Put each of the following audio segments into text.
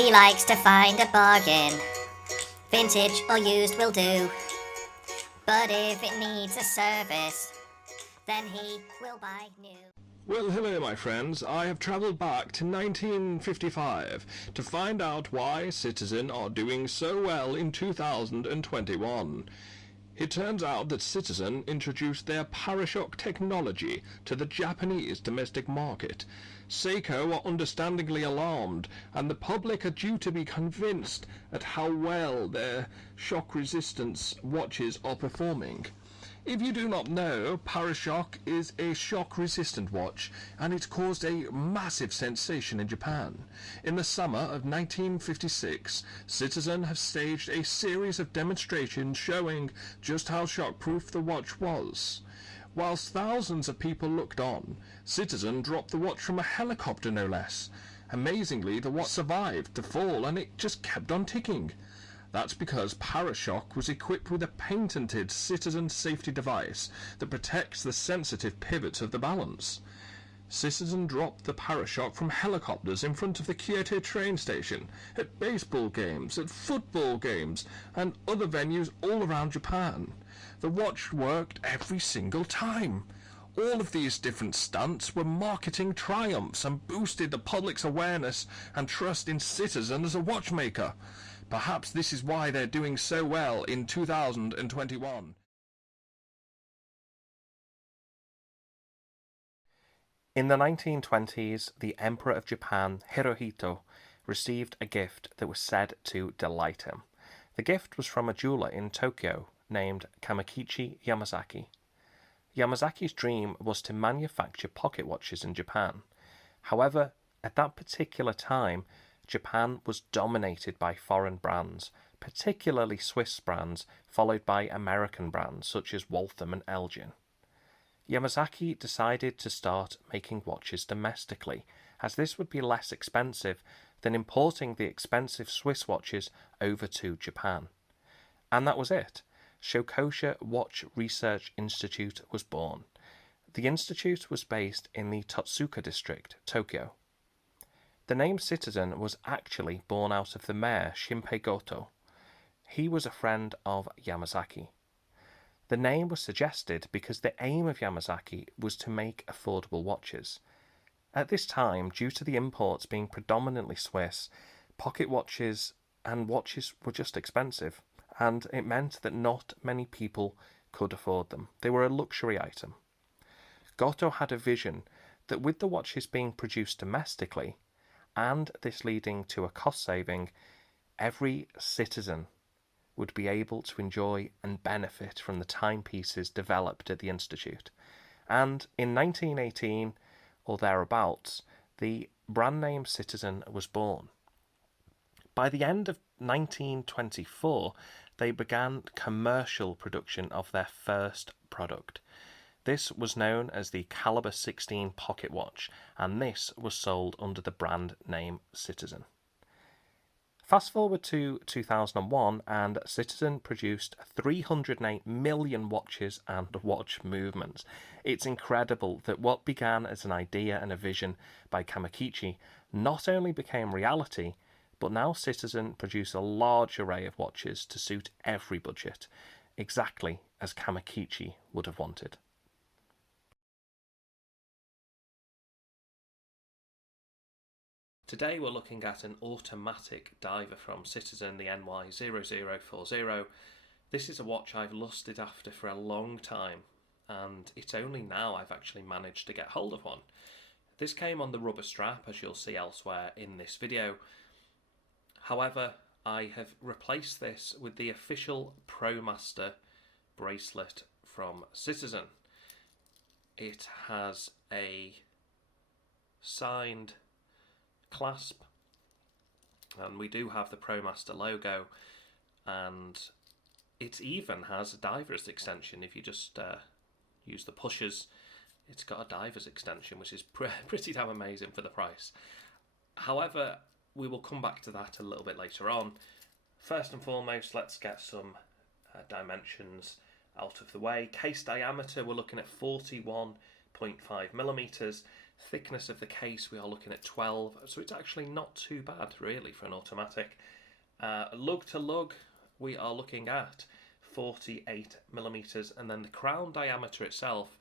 He likes to find a bargain. Vintage or used will do. But if it needs a service, then he will buy new. Well, hello my friends, I have travelled back to 1955 to find out why Citizen are doing so well in 2021. It turns out that Citizen introduced their Parashock technology to the Japanese domestic market. Seiko are understandingly alarmed, and the public are due to be convinced at how well their shock resistance watches are performing. If you do not know, Parashock is a shock-resistant watch, and it caused a massive sensation in Japan. In the summer of 1956, Citizen have staged a series of demonstrations showing just how shock-proof the watch was. Whilst thousands of people looked on, Citizen dropped the watch from a helicopter no less. Amazingly, the watch survived the fall and it just kept on ticking. That's because Parashock was equipped with a patented Citizen safety device that protects the sensitive pivots of the balance. Citizen dropped the Parashock from helicopters in front of the Kyoto train station, at baseball games, at football games, and other venues all around Japan. The watch worked every single time. All of these different stunts were marketing triumphs and boosted the public's awareness and trust in Citizen as a watchmaker. Perhaps this is why they're doing so well in 2021. In the 1920s, the Emperor of Japan, Hirohito, received a gift that was said to delight him. The gift was from a jeweler in Tokyo named Kamekichi Yamazaki. Yamazaki's dream was to manufacture pocket watches in Japan. However, at that particular time, Japan was dominated by foreign brands, particularly Swiss brands, followed by American brands such as Waltham and Elgin. Yamazaki decided to start making watches domestically, as this would be less expensive than importing the expensive Swiss watches over to Japan. And that was it. Shokosha Watch Research Institute was born. The institute was based in the Totsuka district, Tokyo. The name Citizen was actually born out of the mayor Shinpei Goto. He was a friend of Yamazaki. The name was suggested because the aim of Yamazaki was to make affordable watches. At this time, due to the imports being predominantly Swiss, pocket watches and watches were just expensive, and it meant that not many people could afford them. They were a luxury item. Goto had a vision that with the watches being produced domestically, and this leading to a cost saving, every citizen would be able to enjoy and benefit from the timepieces developed at the Institute. And in 1918, or thereabouts, the brand name Citizen was born. By the end of 1924, they began commercial production of their first product. This was known as the Caliber 16 pocket watch, and this was sold under the brand name Citizen. Fast forward to 2001, and Citizen produced 308 million watches and watch movements. It's incredible that what began as an idea and a vision by Kamekichi not only became reality, but now Citizen produce a large array of watches to suit every budget, exactly as Kamekichi would have wanted. Today we're looking at an automatic diver from Citizen, the NY0040. This is a watch I've lusted after for a long time, and it's only now I've actually managed to get hold of one. This came on the rubber strap, as you'll see elsewhere in this video. However, I have replaced this with the official Promaster bracelet from Citizen. It has a signed clasp, and we do have the Promaster logo, and it even has a diver's extension. If you just use the pushers, it's got a diver's extension, which is pretty damn amazing for the price. However, we will come back to that a little bit later on. First and foremost, let's get some dimensions out of the way. Case diameter, we're looking at 41.5 millimeters. Thickness of the case, we are looking at 12, so it's actually not too bad really for an automatic. Lug to lug, we are looking at 48mm, and then the crown diameter itself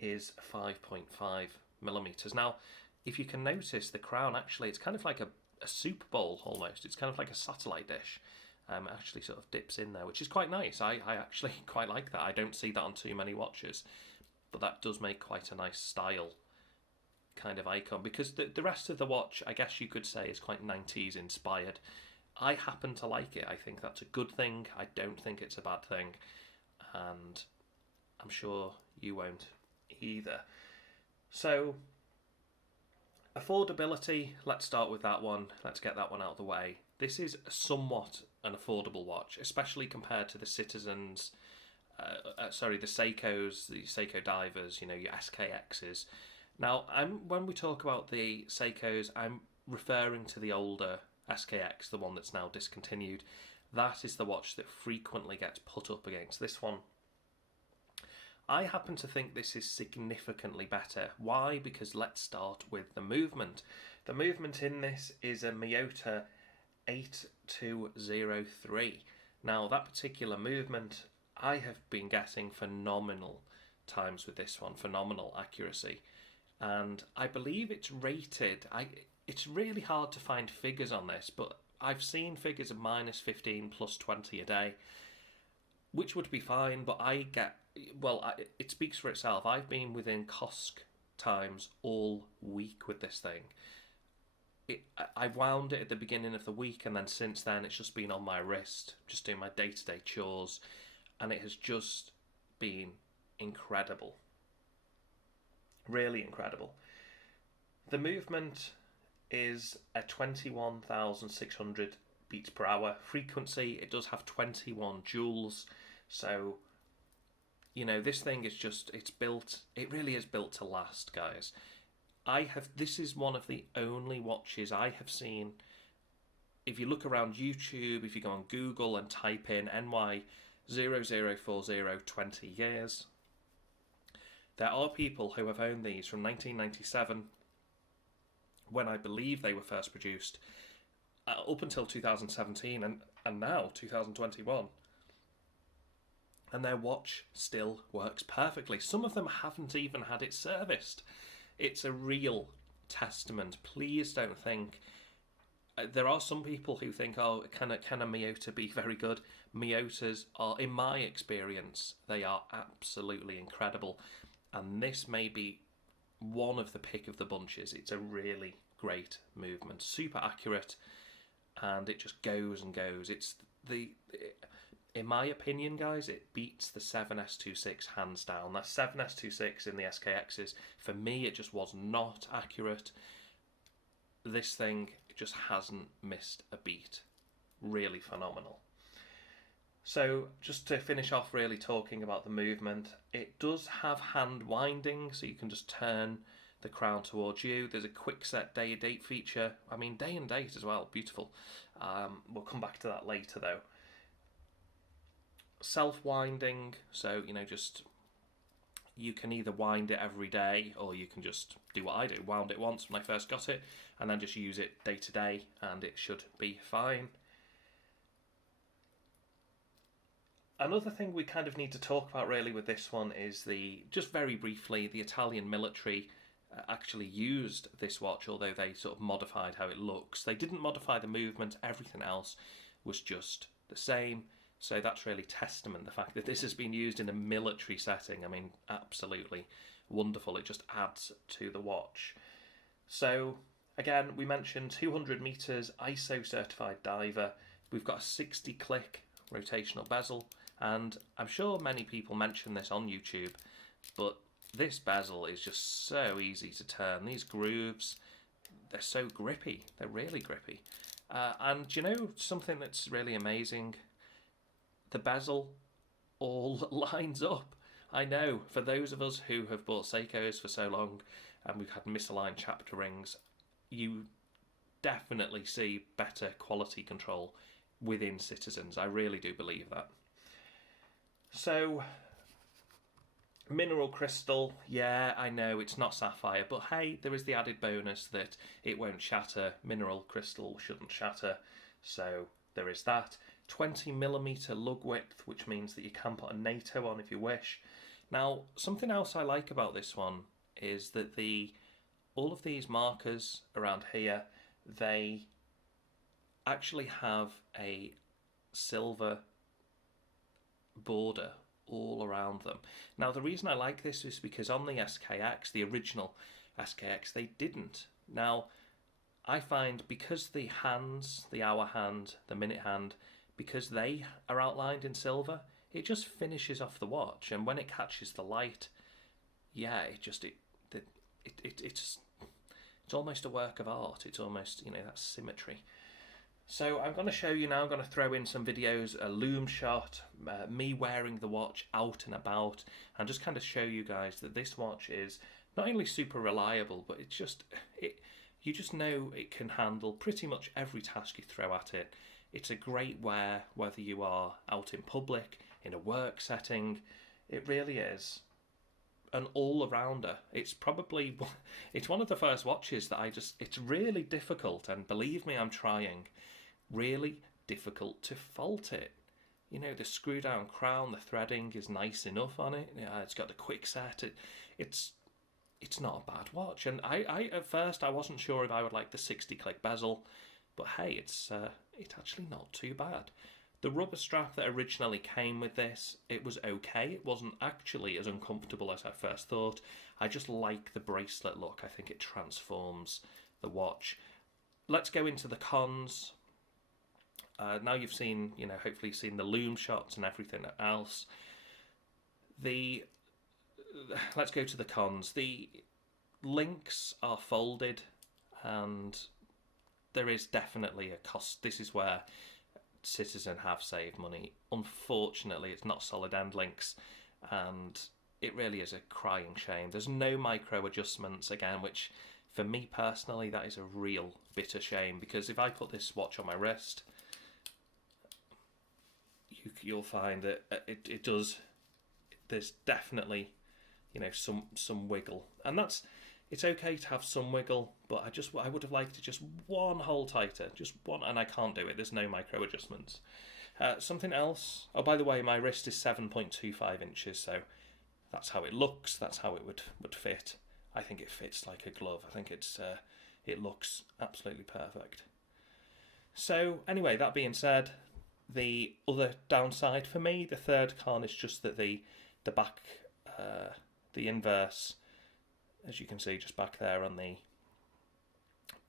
is 5.5mm. Now, if you can notice, the crown actually, it's kind of like a soup bowl almost. It's kind of like a satellite dish. It actually sort of dips in there, which is quite nice. I actually quite like that. I don't see that on too many watches, but that does make quite a nice style kind of icon, because the rest of the watch, I guess you could say, is quite 90s inspired. I happen to like it. I think that's a good thing. I don't think it's a bad thing, and I'm sure you won't either. So, affordability, let's start with that one. Let's get that one out of the way. This is somewhat an affordable watch, especially compared to the Citizens, the Seikos, the Seiko Divers, your SKXs. Now, when we talk about the Seikos, I'm referring to the older SKX, the one that's now discontinued. That is the watch that frequently gets put up against this one. I happen to think this is significantly better. Why? Because let's start with the movement. The movement in this is a Miyota 8203. Now, that particular movement, I have been getting phenomenal times with this one, phenomenal accuracy. And I believe it's rated, it's really hard to find figures on this, but I've seen figures of -15 +20 a day, which would be fine, but it speaks for itself. I've been within COSC times all week with this thing. I wound it at the beginning of the week, and then since then it's just been on my wrist, just doing my day-to-day chores, and it has just been incredible. Really incredible. The movement is a 21,600 beats per hour. Frequency, it does have 21 joules, so this thing is just, it really is built to last, guys. This is one of the only watches I have seen. If you look around YouTube, if you go on Google and type in NY0040 20 years, there are people who have owned these from 1997, when I believe they were first produced, up until 2017 and now 2021. And their watch still works perfectly. Some of them haven't even had it serviced. It's a real testament. Please don't think... there are some people who think, can a Miyota be very good? Miyotas are, in my experience, they are absolutely incredible. And this may be one of the pick of the bunches. It's a really great movement, super accurate, and it just goes and goes. In my opinion, guys, it beats the 7S26 hands down. That 7S26 in the SKXs, for me, it just was not accurate. This thing just hasn't missed a beat. Really phenomenal. So, just to finish off really talking about the movement, it does have hand winding, so you can just turn the crown towards you. There's a quick set day and date feature. I mean, day and date as well, beautiful. We'll come back to that later though. Self-winding, so, you can either wind it every day, or you can just do what I do, wound it once when I first got it, and then just use it day to day, and it should be fine. Another thing we kind of need to talk about really with this one is just very briefly, the Italian military actually used this watch, although they sort of modified how it looks. They didn't modify the movement, everything else was just the same. So that's really testament, the fact that this has been used in a military setting. I mean, absolutely wonderful. It just adds to the watch. So, again, we mentioned 200 meters, ISO certified diver. We've got a 60 click rotational bezel. And I'm sure many people mention this on YouTube, but this bezel is just so easy to turn. These grooves, they're so grippy. They're really grippy. And something that's really amazing? The bezel all lines up. I know, for those of us who have bought Seikos for so long and we've had misaligned chapter rings, you definitely see better quality control within Citizens. I really do believe that. So, Mineral crystal, yeah, I know it's not sapphire, but hey, there is the added bonus that it won't shatter. Mineral crystal shouldn't shatter, so there is that. 20mm lug width, which means that you can put a NATO on if you wish. Now, something else I like about this one is that all of these markers around here, they actually have a silver border all around them. Now, the reason I like this is because on the SKX, the original SKX, they didn't. Now, I find because the hands, the hour hand, the minute hand, because they are outlined in silver, it just finishes off the watch, and when it catches the light, yeah, it's almost a work of art. It's almost, that symmetry. So I'm going to show you now, I'm going to throw in some videos, a loom shot, me wearing the watch out and about, and just kind of show you guys that this watch is not only super reliable, but you just know it can handle pretty much every task you throw at it. It's a great wear, whether you are out in public, in a work setting. It really is an all-rounder. It's one of the first watches that it's really difficult, and believe me, I'm trying, really difficult to fault it. The screw down crown, the threading is nice enough on it. It's got the quick set. It's not a bad watch. And I at first I wasn't sure if I would like the 60-click bezel, but hey, it's actually not too bad. The rubber strap that originally came with this, it was okay. It wasn't actually as uncomfortable as I first thought. I just like the bracelet look. I think it transforms the watch. Let's go into the cons. Now you've seen, hopefully you've seen the loom shots and everything else. Let's go to the cons. The links are folded, and there is definitely a cost. This is where Citizen have saved money. Unfortunately, it's not solid end links, and it really is a crying shame. There's no micro adjustments, again, which for me personally, that is a real bitter shame, because if I put this watch on my wrist, you'll find that it does. There's definitely, some wiggle, and it's okay to have some wiggle, but I would have liked it just one hole tighter, just one, and I can't do it. There's no micro adjustments. Something else. Oh, by the way, my wrist is 7.25 inches, so that's how it looks. That's how it would fit. I think it fits like a glove. I think it looks absolutely perfect. So anyway, that being said, the other downside for me, the third con, is just that the back, the inverse, as you can see just back there on the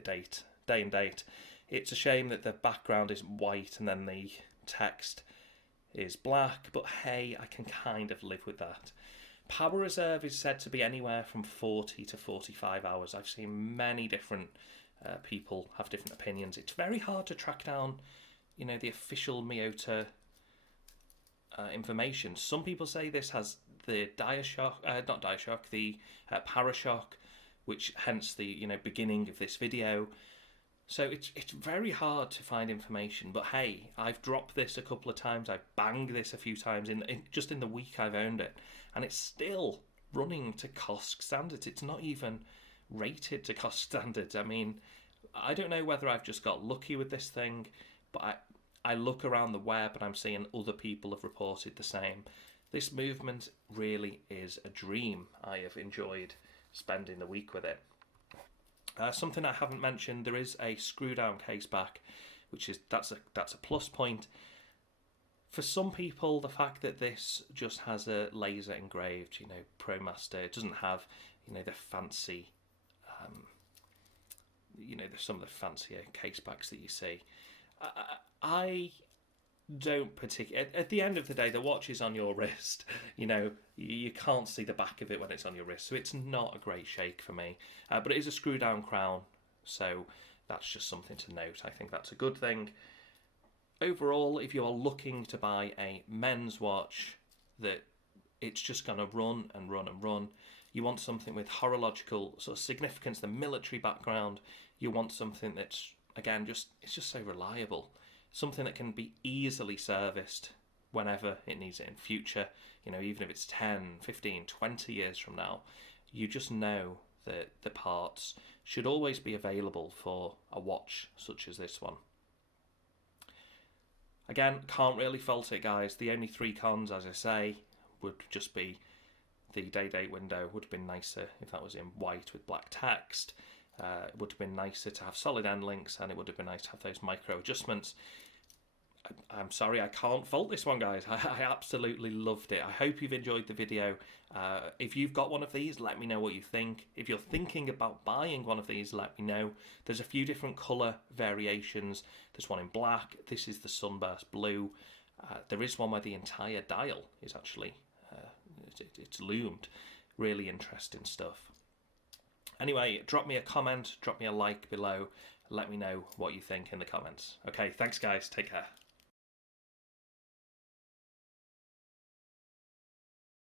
day and date, it's a shame that the background is white and then the text is black, but hey, I can kind of live with that. Power reserve is said to be anywhere from 40 to 45 hours. I've seen many different people have different opinions. It's very hard to track down, the official Miyota information. Some people say this has the the Parashock, which hence the beginning of this video. So it's very hard to find information. But hey, I've dropped this a couple of times. I've banged this a few times just in the week I've owned it, and it's still running to COSC standards. It's not even rated to COSC standards. I mean, I don't know whether I've just got lucky with this thing, but I look around the web and I'm seeing other people have reported the same. This movement really is a dream. I have enjoyed spending the week with it. Something I haven't mentioned, there is a screw down case back, that's a plus point. For some people, the fact that this just has a laser engraved, Promaster, it doesn't have, the fancy, some of the fancier case backs that you see. I don't particularly. At the end of the day, the watch is on your wrist. You can't see the back of it when it's on your wrist, so it's not a great shake for me. But it is a screw down crown, so that's just something to note. I think that's a good thing. Overall, if you are looking to buy a men's watch that it's just going to run and run and run, you want something with horological sort of significance, the military background. You want something that's, again, it's just so reliable. Something that can be easily serviced whenever it needs it in future, you know, even if it's 10, 15, 20 years from now, you just know that the parts should always be available for a watch such as this one. Again, can't really fault it, guys. The only three cons, as I say, would just be the day-date window. Would have been nicer if that was in white with black text. It would have been nicer to have solid end links, and it would have been nice to have those micro adjustments. I'm sorry, I can't fault this one, guys. I absolutely loved it. I hope you've enjoyed the video. If you've got one of these, let me know what you think. If you're thinking about buying one of these, let me know. There's a few different colour variations. There's one in black. This is the Sunburst Blue. There is one where the entire dial is actually it's loomed. Really interesting stuff. Anyway, drop me a comment, drop me a like below. Let me know what you think in the comments. Okay, thanks guys. Take care.